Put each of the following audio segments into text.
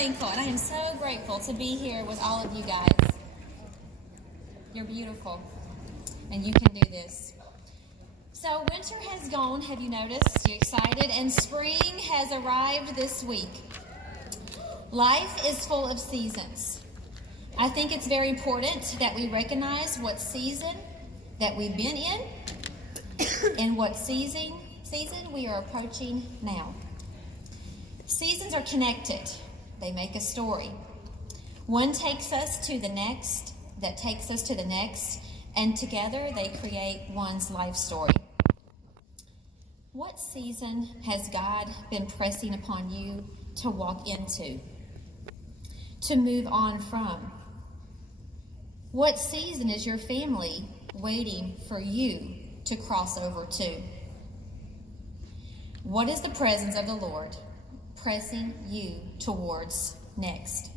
thankful and I am so grateful to be here with all of you guys. You're beautiful and you can do this. So winter has gone, have you noticed? You excited? And spring has arrived this week. Life is full of seasons. I think it's very important that we recognize what season that we've been in and what season we are approaching now. Seasons are connected. They make a story. One takes us to the next, that takes us to the next, and together they create one's life story. What season has God been pressing upon you to walk into, to move on from? What season is your family waiting for you to cross over to? What is the presence of the Lord pressing you towards next?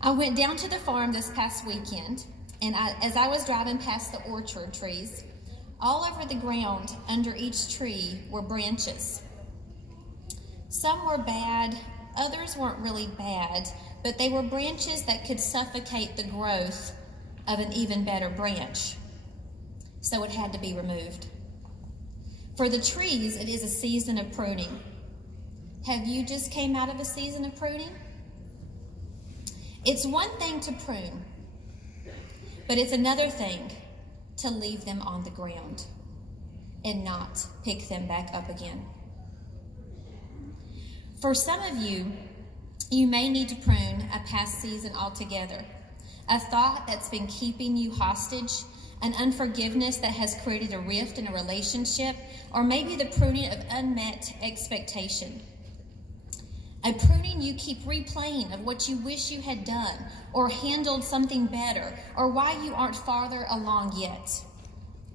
I went down to the farm this past weekend, and as I was driving past the orchard trees, all over the ground under each tree were branches. Some were bad, others weren't really bad, but they were branches that could suffocate the growth of an even better branch. So it had to be removed. For the trees, it is a season of pruning. Have you just came out of a season of pruning? It's one thing to prune, but it's another thing to leave them on the ground and not pick them back up again. For some of you, you may need to prune a past season altogether, a thought that's been keeping you hostage, an unforgiveness that has created a rift in a relationship, or maybe the pruning of unmet expectation. A pruning you keep replaying of what you wish you had done or handled something better, or why you aren't farther along yet.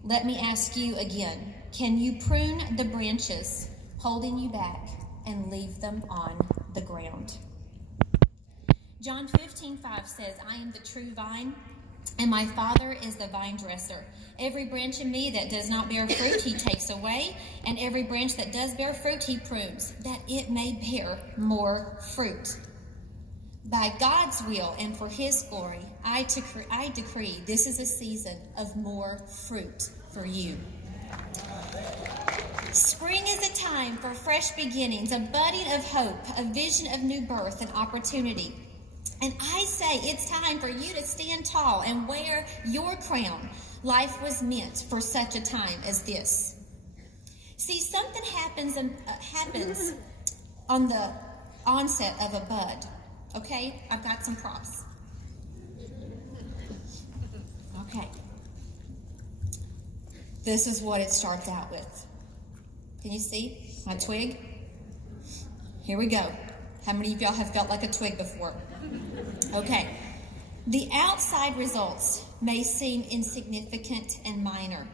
Let me ask you again, can you prune the branches holding you back and leave them on the ground? John 15:5 says, I am the true vine, and my Father is the vine dresser. Every branch in me that does not bear fruit, he takes away, and every branch that does bear fruit, he prunes, that it may bear more fruit. By God's will and for his glory, I decree this is a season of more fruit for you. Spring is a time for fresh beginnings, a budding of hope, a vision of new birth and opportunity. And I say it's time for you to stand tall and wear your crown. Life was meant for such a time as this. See, something happens on the onset of a bud. Okay, I've got some props. Okay. This is what it starts out with. Can you see my twig? Here we go. How many of y'all have felt like a twig before? Okay. The outside results may seem insignificant and minor,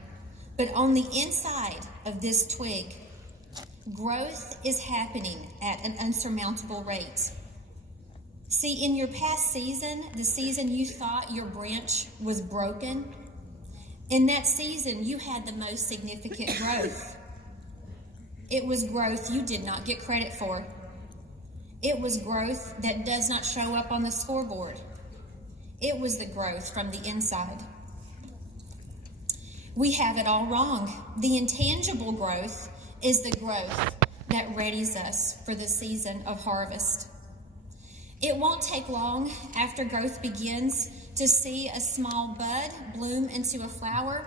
but on the inside of this twig, growth is happening at an unsurmountable rate. See, in your past season, the season you thought your branch was broken, in that season you had the most significant growth. It was growth you did not get credit for. It was growth that does not show up on the scoreboard. It was the growth from the inside. We have it all wrong. The intangible growth is the growth that readies us for the season of harvest. It won't take long after growth begins to see a small bud bloom into a flower.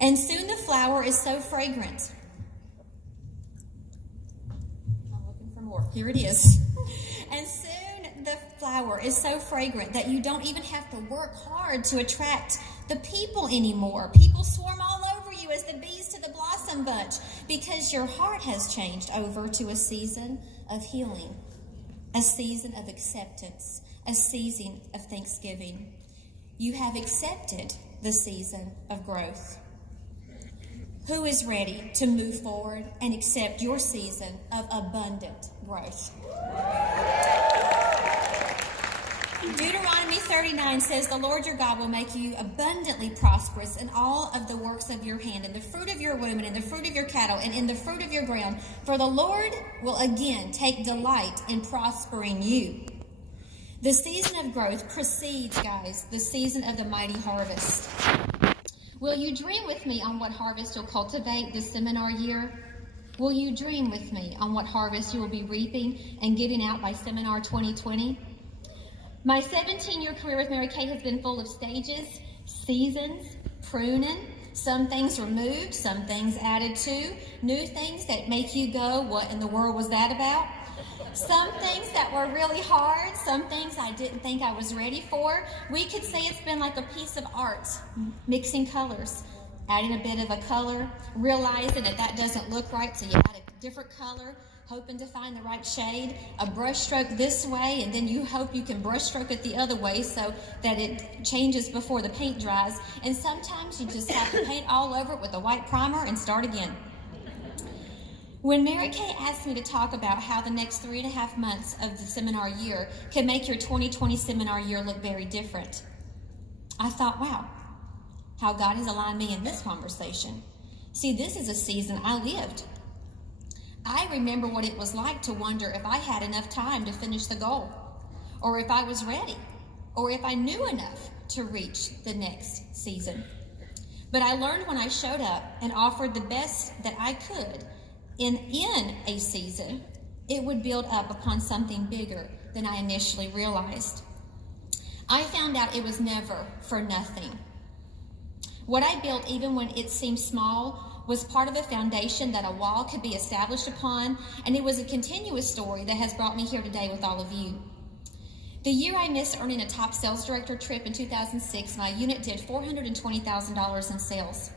And soon the flower is so fragrant. I'm looking for more. Here it is. And soon the flower is so fragrant that you don't even have to work hard to attract the people anymore. People swarm all over you as the bees to the blossom bunch because your heart has changed over to a season of healing, a season of acceptance, a season of thanksgiving. You have accepted the season of growth. Who is ready to move forward and accept your season of abundant growth? Deuteronomy 39 says, the Lord your God will make you abundantly prosperous in all of the works of your hand, in the fruit of your womb, and in the fruit of your cattle, and in the fruit of your ground. For the Lord will again take delight in prospering you. The season of growth precedes, guys, the season of the mighty harvest. Will you dream with me on what harvest you'll cultivate this seminar year? Will you dream with me on what harvest you will be reaping and giving out by Seminar 2020? My 17-year career with Mary Kay has been full of stages, seasons, pruning, some things removed, some things added to, new things that make you go, what in the world was that about? Some things that were really hard, some things I didn't think I was ready for. We could say it's been like a piece of art, mixing colors, adding a bit of a color, realizing that doesn't look right, so you add a different color, hoping to find the right shade, a brush stroke this way, and then you hope you can brush stroke it the other way so that it changes before the paint dries. And sometimes you just have to paint all over it with a white primer and start again. When Mary Kay asked me to talk about how the next 3.5 months of the seminar year can make your 2020 seminar year look very different, I thought, wow, how God has aligned me in this conversation. See, this is a season I lived. I remember what it was like to wonder if I had enough time to finish the goal, or if I was ready, or if I knew enough to reach the next season. But I learned when I showed up and offered the best that I could in a season, it would build up upon something bigger than I initially realized. I found out it was never for nothing. What I built, even when it seemed small, was part of a foundation that a wall could be established upon, and it was a continuous story that has brought me here today with all of you. The year I missed earning a top sales director trip in 2006, my unit did $420,000 in sales.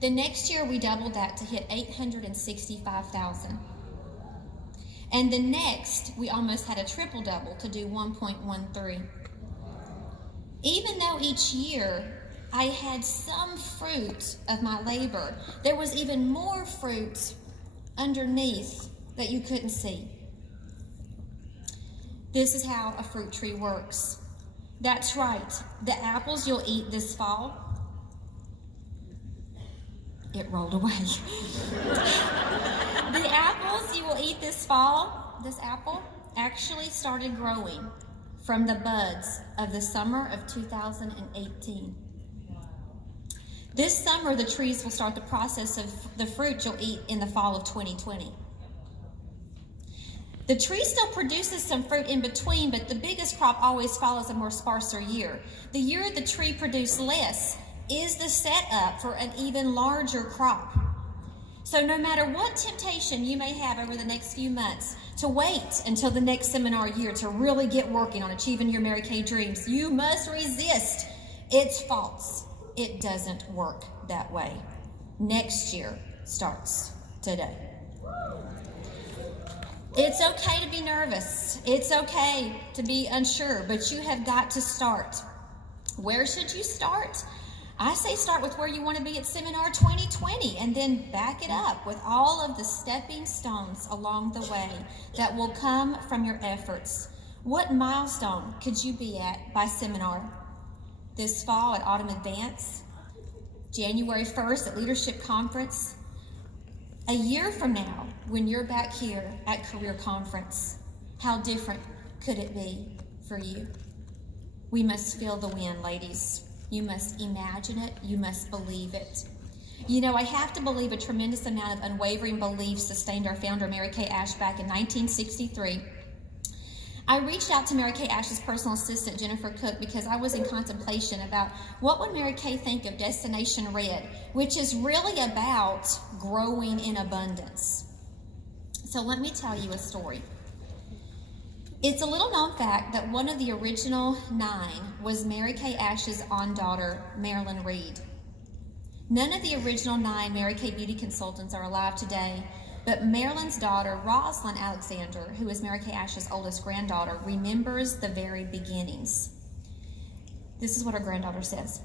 The next year, we doubled that to hit $865,000. And the next, we almost had a triple double to do 1.13. Even though each year I had some fruit of my labor, there was even more fruit underneath that you couldn't see. This is how a fruit tree works. That's right, the apples you'll eat this fall, it rolled away. The apples you will eat this fall, this apple, actually started growing from the buds of the summer of 2018. This summer, the trees will start the process of the fruit you'll eat in the fall of 2020. The tree still produces some fruit in between, but the biggest crop always follows a more sparser year. The year the tree produced less is the setup for an even larger crop. So no matter what temptation you may have over the next few months to wait until the next seminar year to really get working on achieving your Mary Kay dreams, you must resist. It's false. It doesn't work that way. Next year starts today. It's okay to be nervous. It's okay to be unsure, but you have got to start. Where should you start? I say start with where you want to be at Seminar 2020 and then back it up with all of the stepping stones along the way that will come from your efforts. What milestone could you be at by Seminar? This fall at Autumn Advance, January 1st at Leadership Conference, a year from now when you're back here at Career Conference. How different could it be for you? We must feel the wind, ladies. You must imagine it. You must believe it. You know, I have to believe a tremendous amount of unwavering belief sustained our founder, Mary Kay Ash, back in 1963. I reached out to Mary Kay Ash's personal assistant, Jennifer Cook, because I was in contemplation about what would Mary Kay think of Destination Red, which is really about growing in abundance. So let me tell you a story. It's a little known fact that one of the original 9 was Mary Kay Ash's own daughter, Marilyn Reed. None of the original 9 Mary Kay beauty consultants are alive today, but Marilyn's daughter, Rosalind Alexander, who is Mary Kay Ash's oldest granddaughter, remembers the very beginnings. This is what her granddaughter says.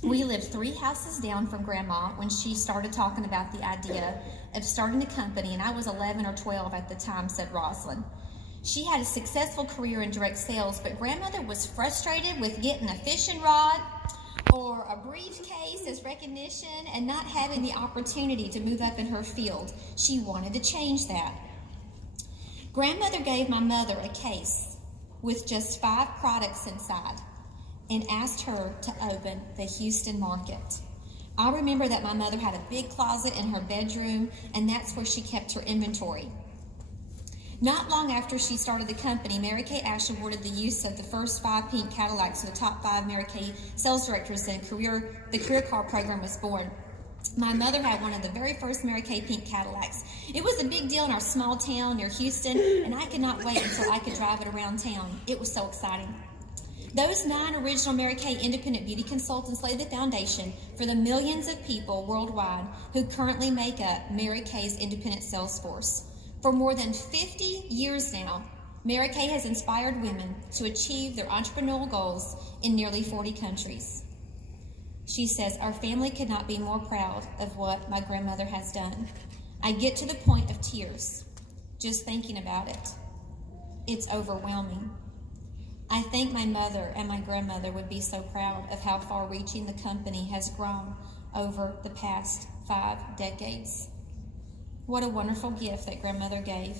We lived 3 houses down from Grandma when she started talking about the idea of starting a company, and I was 11 or 12 at the time, said Rosalind. She had a successful career in direct sales, but grandmother was frustrated with getting a fishing rod or a briefcase as recognition and not having the opportunity to move up in her field. She wanted to change that. Grandmother gave my mother a case with just 5 products inside and asked her to open the Houston market. I remember that my mother had a big closet in her bedroom, and that's where she kept her inventory. Not long after she started the company, Mary Kay Ash awarded the use of the first 5 pink Cadillacs to the top 5 Mary Kay sales directors, and the career car program was born. My mother had one of the very first Mary Kay pink Cadillacs. It was a big deal in our small town near Houston, and I could not wait until I could drive it around town. It was so exciting. Those 9 original Mary Kay independent beauty consultants laid the foundation for the millions of people worldwide who currently make up Mary Kay's independent sales force. For more than 50 years now, Mary Kay has inspired women to achieve their entrepreneurial goals in nearly 40 countries. She says, our family could not be more proud of what my grandmother has done. I get to the point of tears just thinking about it. It's overwhelming. I think my mother and my grandmother would be so proud of how far-reaching the company has grown over the past 5 decades. What a wonderful gift that grandmother gave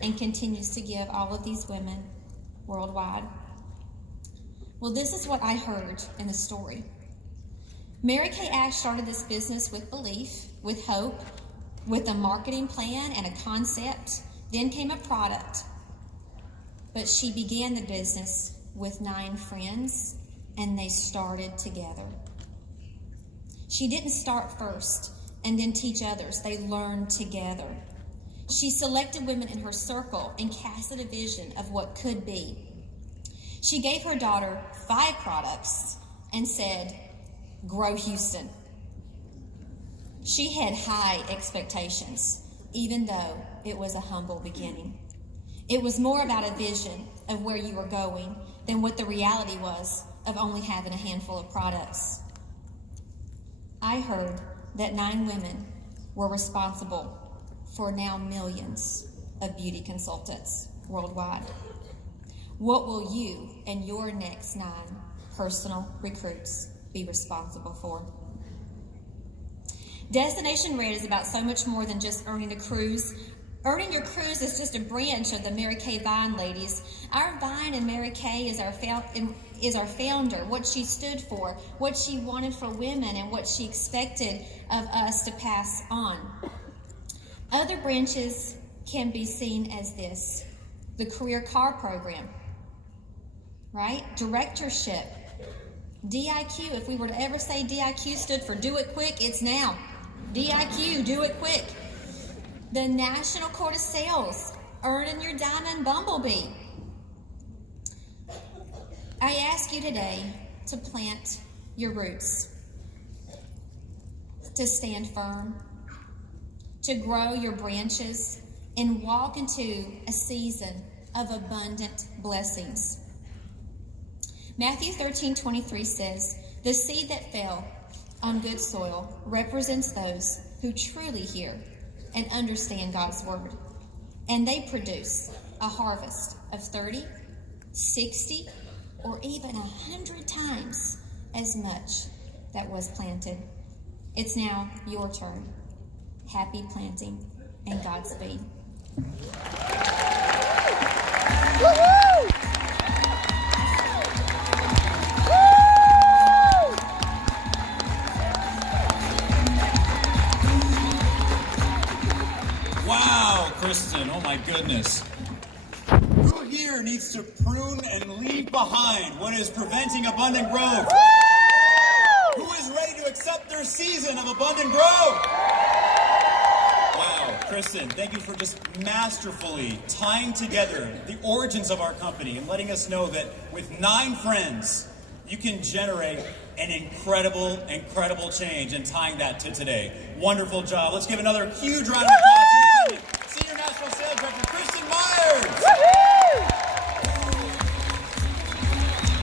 and continues to give all of these women worldwide. Well, this is what I heard in the story. Mary Kay Ash started this business with belief, with hope, with a marketing plan and a concept. Then came a product. But she began the business with 9 friends, and they started together. She didn't start first and then teach others. They learned together. She selected women in her circle and casted a vision of what could be. She gave her daughter 5 products and said, grow Houston. She had high expectations, even though it was a humble beginning. It was more about a vision of where you were going than what the reality was of only having a handful of products. I heard that 9 women were responsible for now millions of beauty consultants worldwide. What will you and your next 9 personal recruits be responsible for? Destination Red is about so much more than just earning a cruise. Earning your cruise is just a branch of the Mary Kay Vine ladies. Our Vine in Mary Kay is our founder, what she stood for, what she wanted for women, and what she expected of us to pass on. Other branches can be seen as this: the career car program, right? Directorship, DIQ. If we were to ever say DIQ stood for do it quick, it's now. DIQ, do it quick. The National Court of Sales, earning your diamond bumblebee. I ask you today to plant your roots, to stand firm, to grow your branches, and walk into a season of abundant blessings. Matthew 13:23 says, the seed that fell on good soil represents those who truly hear and understand God's word. And they produce a harvest of 30, 60, or even 100 times as much that was planted. It's now your turn. Happy planting and Godspeed. Woo-hoo! Wow, Kristin, oh my goodness. Who here needs to prune and leave behind what is preventing abundant growth? Woo! Who is ready to accept their season of abundant growth? Wow, Kristin, thank you for just masterfully tying together the origins of our company and letting us know that with 9 friends, you can generate an incredible change, and tying that to today. Wonderful job. Let's give another huge round of applause.